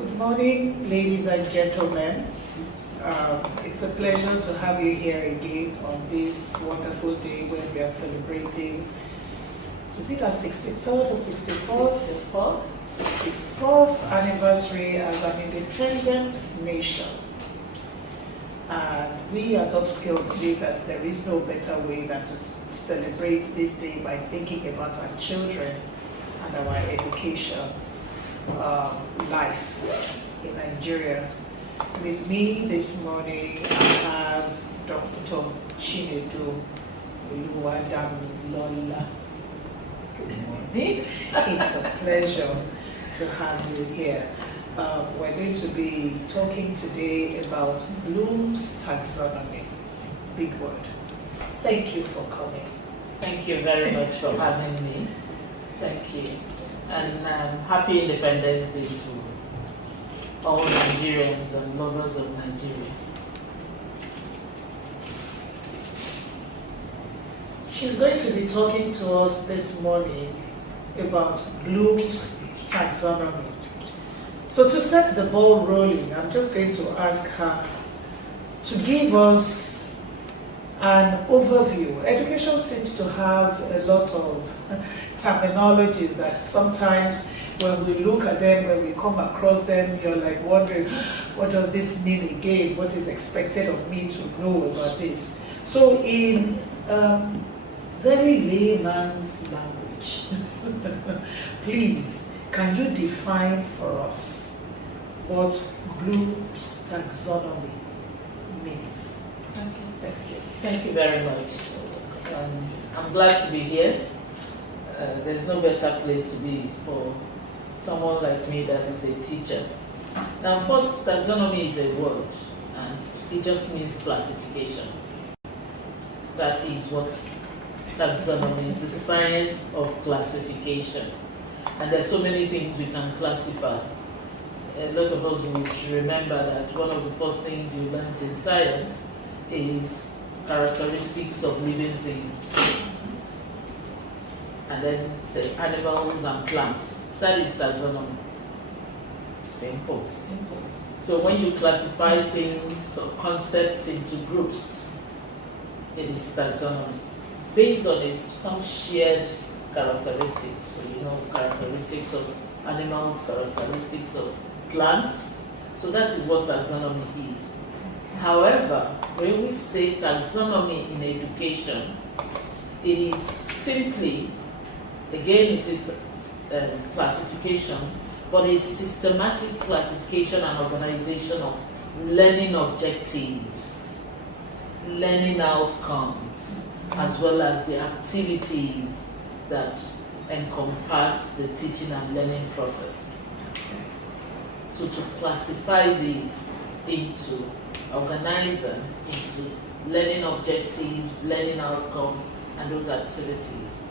Good morning, ladies and gentlemen. It's a pleasure to have you here again on this wonderful day when we are celebrating, is it our 63rd or 64th? 64th anniversary as an independent nation. And we at Upskill believe that there is no better way than to celebrate this day by thinking about our children and our education life in Nigeria. With me this morning, I have Dr. Chinedu Oluwadamilola. Good morning. It's a pleasure to have you here. We're going to be talking today about Bloom's Taxonomy. Big word. Thank you for coming. Thank you very much for having me. Thank you. And happy Independence Day to all Nigerians and lovers of Nigeria. She's going to be talking to us this morning about Bloom's Taxonomy. So to set the ball rolling, I'm just going to ask her to give us an overview. Education seems to have a lot of terminologies that sometimes when we look at them, when we come across them, you're like wondering, what does this mean again? What is expected of me to know about this? So in very layman's language, please, can you define for us what Bloom's Taxonomy means? Thank you. Thank you very much. I'm glad to be here. There's no better place to be for someone like me that is a teacher. Now, first, taxonomy is a word, and it just means classification. That is what taxonomy is, the science of classification. And there's so many things we can classify. A lot of us would remember that one of the first things you learned in science is characteristics of living things. And then say animals and plants. That is taxonomy. Simple. So when you classify things or concepts into groups, it is taxonomy. Based on some shared characteristics. So you know, characteristics of animals, characteristics of plants. So that is what taxonomy is. However, when we say taxonomy in education, it is simply, again, it is classification, but a systematic classification and organization of learning objectives, learning outcomes, as well as the activities that encompass the teaching and learning process. So to classify these into, organize them into learning objectives, learning outcomes, and those activities.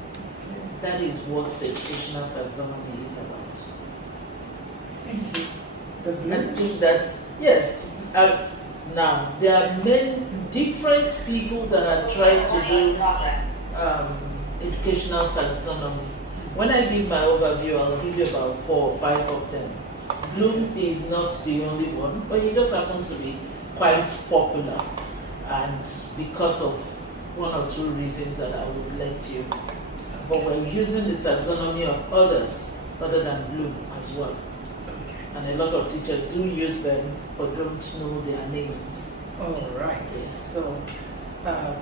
That is what educational taxonomy is about. Thank you. I think that's, yes. Now, there are many different people that are trying to do educational taxonomy. When I give my overview, I'll give you about 4 or 5 of them. Bloom is not the only one, but he just happens to be quite popular, and because of 1 or 2 reasons that I will let you. But we're using the taxonomy of others other than Bloom as well. And a lot of teachers do use them, but don't know their names. All right. Yes. So I'm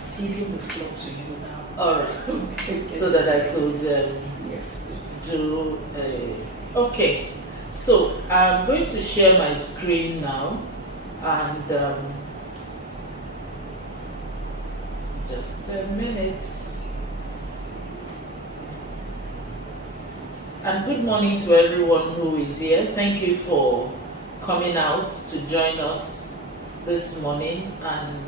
ceding the floor to you now. All right. So that I could yes, please. do okay. So I'm going to share my screen now, and just a minute. And good morning to everyone who is here. Thank you for coming out to join us this morning. And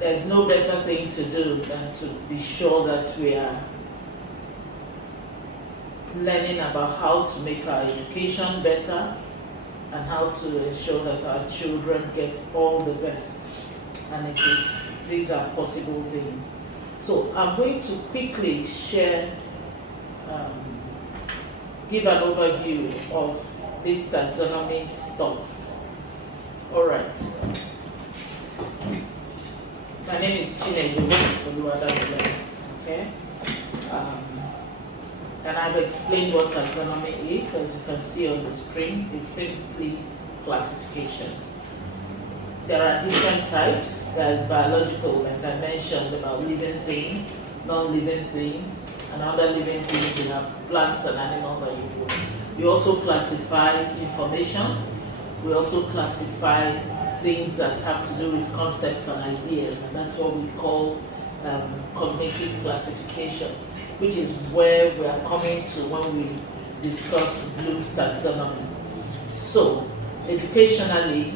there's no better thing to do than to be sure that we are learning about how to make our education better and how to ensure that our children get all the best. And these are possible things. So I'm going to quickly share give an overview of this taxonomy stuff. All right. My name is Chinedu. Okay. And I've explained what taxonomy is. As you can see on the screen, it's simply classification. There are different types. There's biological, like I mentioned, about living things, non-living things, and other living things. We have plants and animals and usual. We also classify information. We also classify things that have to do with concepts and ideas, and that's what we call cognitive classification, which is where we are coming to when we discuss Bloom's taxonomy. So, educationally,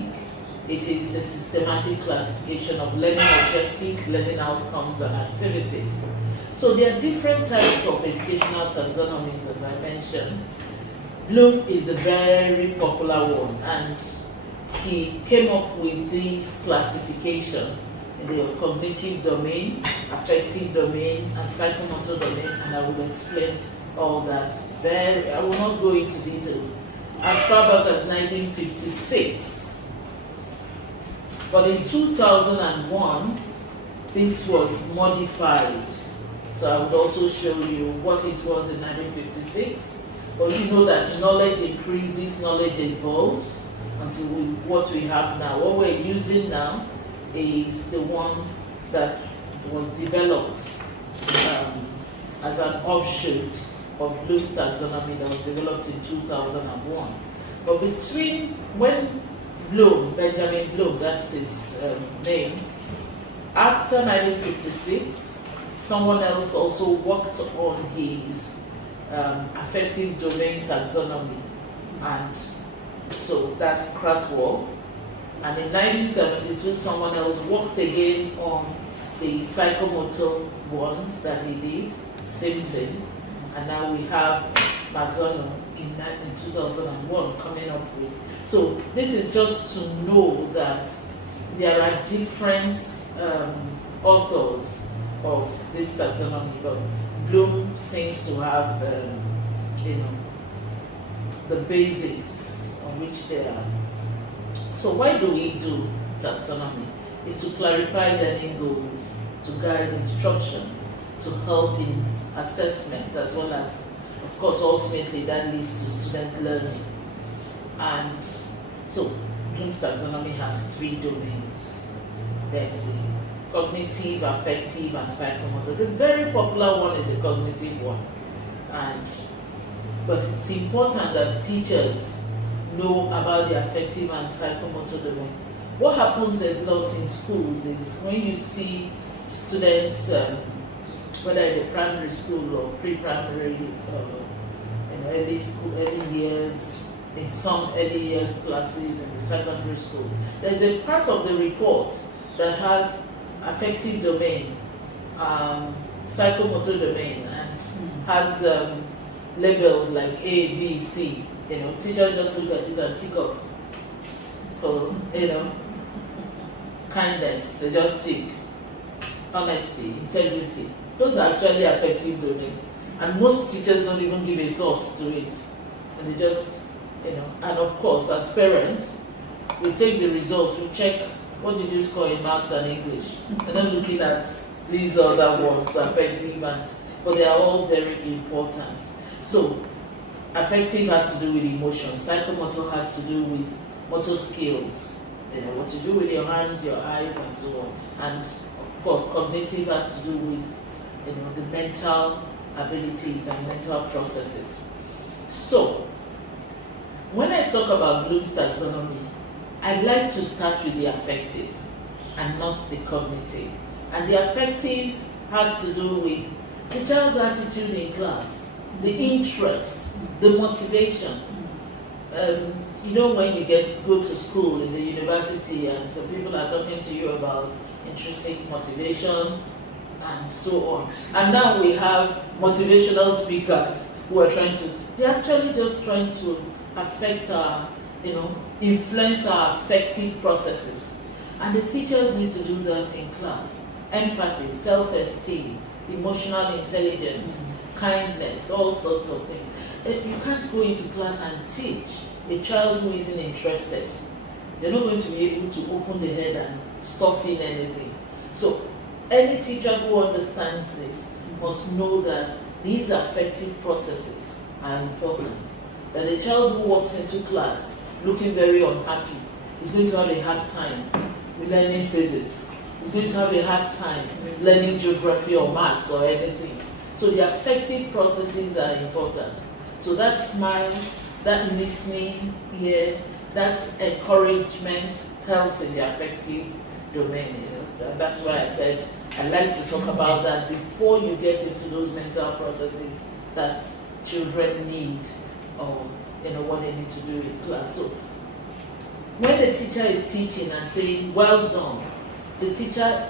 it is a systematic classification of learning objectives, learning outcomes, and activities. So there are different types of educational taxonomies, as I mentioned. Bloom is a very popular one, and he came up with this classification in the cognitive domain, affective domain, and psychomotor domain, and I will explain all that. I will not go into details. As far back as 1956, but in 2001, this was modified. So I would also show you what it was in 1956. But you know that knowledge increases, knowledge evolves until what we have now. What we're using now is the one that was developed as an offshoot of Bloom's taxonomy that was developed in 2001. But between when Benjamin Bloom, that's his name, after 1956, someone else also worked on his affective domain taxonomy, and so that's Cratwell. And in 1972, someone else worked again on the psychomotor ones that he did, Simpson, and now we have Mazzano in 2001 coming up with. So this is just to know that there are different authors of this taxonomy, but Bloom seems to have, the basis on which they are. So why do we do taxonomy? It's to clarify learning goals, to guide instruction, to help in assessment, as well as, of course, ultimately that leads to student learning. And so Bloom's taxonomy has 3 domains. There's the cognitive, affective, and psychomotor. The very popular one is the cognitive one. But it's important that teachers know about the affective and psychomotor domains. What happens a lot in schools is when you see students, whether in the primary school or pre-primary, early school, early years, in some early years classes in the secondary school, there's a part of the report that has affective domain, psychomotor domain, and has labels like A, B, C. Teachers just look at it and tick off. For kindness, they just tick. Honesty, integrity. Those are actually affective domains, and most teachers don't even give a thought to it, and they just And of course, as parents, we take the result. We check what did you score in maths and English, and then looking at these other ones, affective, but they are all very important. So, affective has to do with emotions. Psychomotor has to do with motor skills. What you do with your hands, your eyes, and so on. And of course, cognitive has to do with the mental abilities and mental processes. So, when I talk about Bloom's taxonomy, I like to start with the affective and not the cognitive. And the affective has to do with the child's attitude in class, the interest, the motivation. When you go to school in the university and so people are talking to you about intrinsic motivation and so on. And now we have motivational speakers who are they're actually just trying to affect our, influence our affective processes. And the teachers need to do that in class. Empathy, self-esteem, emotional intelligence, kindness, all sorts of things. You can't go into class and teach a child who isn't interested. You're not going to be able to open the head and stuff in anything. So any teacher who understands this must know that these affective processes are important. That a child who walks into class looking very unhappy is going to have a hard time learning physics. Is going to have a hard time learning geography or maths or anything. So the affective processes are important. So that smile, that listening ear, that encouragement helps in the affective domain. That's why I said I like to talk about that before you get into those mental processes that children need, or what they need to do in class. So when the teacher is teaching and saying, well done, the teacher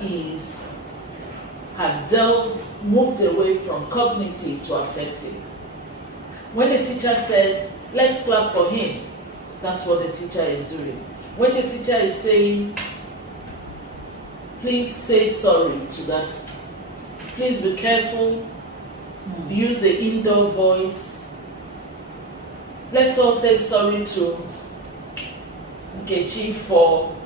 has moved away from cognitive to affective. When the teacher says, let's clap for him, that's what the teacher is doing. When the teacher is saying, please say sorry to that, please be careful, use the indoor voice, let's all say sorry to Nkechi for,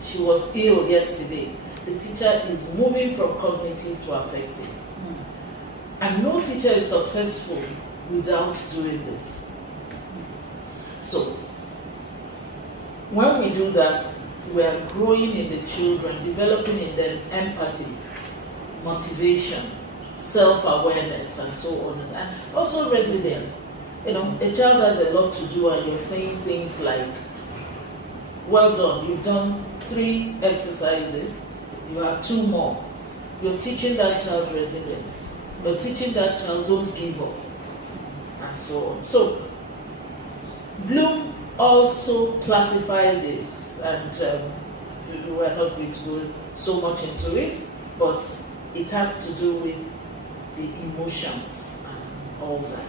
she was ill yesterday. The teacher is moving from cognitive to affective. And no teacher is successful without doing this. So, when we do that, we are growing in the children, developing in them empathy, motivation, self-awareness, and so on. And also resilience. A child has a lot to do, and you're saying things like, well done, you've done 3 exercises, you have 2 more. You're teaching that child resilience. You're teaching that child don't give up, and so on. So, Bloom also classified this, and we're not going to go so much into it, but it has to do with the emotions and all that.